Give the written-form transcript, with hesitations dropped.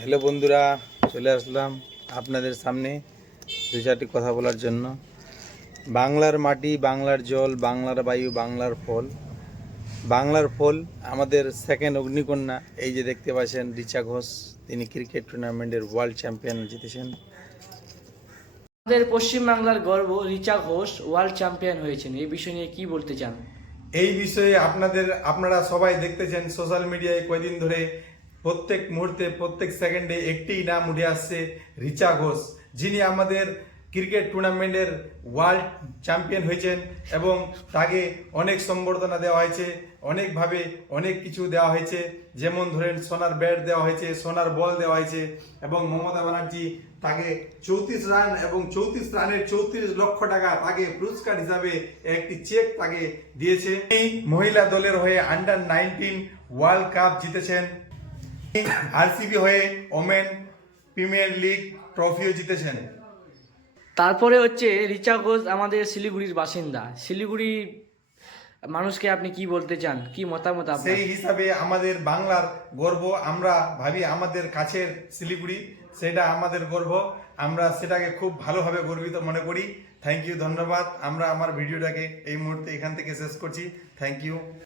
Hello বন্ধুরা, চলে আসলাম আপনাদের সামনে দু চারটি কথা বলার জন্য। বাংলার মাটি, বাংলার জল, বাংলার বায়ু, বাংলার ফল। বাংলার ফল আমাদের সেকেন্ড অগ্নিকন্যা, এই যে দেখতে পাচ্ছেন রিচা ঘোষ, তিনি ক্রিকেট টুর্নামেন্টের ওয়ার্ল্ড চ্যাম্পিয়ন জিতেছেন। আমাদের পশ্চিমবাংলার গর্ব রিচা ঘোষ ওয়ার্ল্ড চ্যাম্পিয়ন হয়েছেন, এই বিষয় নিয়ে কি বলতে চান? এই বিষয়ে আপনারা সবাই দেখতেছেন সোশ্যাল মিডিয়ায় কয়েকদিন ধরে প্রত্যেক মুহূর্তে প্রত্যেক সেকেন্ডে একটি নাম উঠে আসছে, রিচা ঘোষ, যিনি আমাদের ক্রিকেট টুর্নামেন্টের ওয়ার্ল্ড চ্যাম্পিয়ন হয়েছেন এবং তাকে অনেক সম্বর্ধনা দেওয়া হয়েছে, অনেকভাবে অনেক কিছু দেওয়া হয়েছে। যেমন ধরেন সোনার ব্যাট দেওয়া হয়েছে, সোনার বল দেওয়া হয়েছে এবং মমতা ব্যানার্জি তাকে 34 রান এবং 34 রানের 34 লক্ষ টাকা তাকে পুরস্কার হিসাবে একটি চেক তাকে দিয়েছে। এই মহিলা দলের হয়ে আন্ডার-19 ওয়ার্ল্ড কাপ জিতেছেন। আরসিবি হয়ে ওমেন প্রিমিয়ার লিগ ট্রফিও জিতেছেন। তারপরে হচ্ছে রিচা ঘোষ আমাদের শিলিগুড়ির বাসিন্দা। শিলিগুড়ি মানুষকে আপনি কি বলতে চান, কি মতামত আপনার? সেই হিসাবে আমাদের বাংলার গর্ব, আমরা ভাবি আমাদের কাছের শিলিগুড়ি, সেটা আমাদের গর্ব, আমরা সেটাকে খুব ভালোভাবে গর্বিত মনে করি। থ্যাংক ইউ, ধন্যবাদ। আমরা আমার ভিডিওটাকে এই মুহূর্তে এখান থেকে শেষ করছি। Thank you.